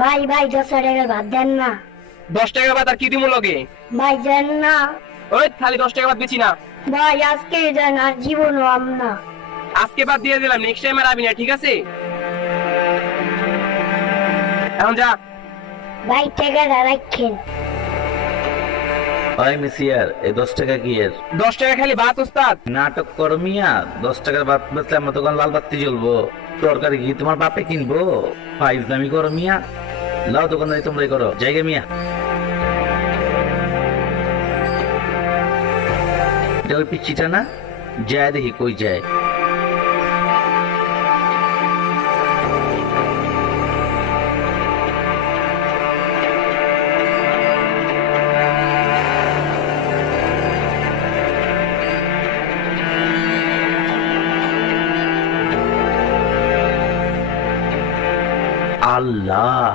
ভাই ভাই 10 টাকা ভাত দেন না 10 টাকা বাদ আর কি দিমু লগে? ভাই দেন না ওই খালি 10 টাকা বাদ দিছি না। ভাই আজকে দেন আর জীবনও আমনা আজকে বাদ দিয়ে দিলাম, নেক্সট টাইম আর আবি না, ঠিক আছে? এখন যা। ভাই টাকাটা রাখেন ভাই মিসিয়ার এই 10 টাকা কি এর? 10 টাকা খালি ভাত ওস্তাদ। নাটক করো মিয়া, 10 টাকার ভাত বেচলে আমার দোকান লাল বাতি জ্বলবো। তরকারি কি তোমার বাপে কিনবো? ফাইজলামি করো মিয়া, লাও দোকানদারি তোমরাই করো, জায়গা মিয়া। এটা ওই পিচ্ছিটা না? যায় দেখি কই যায়। আল্লাহ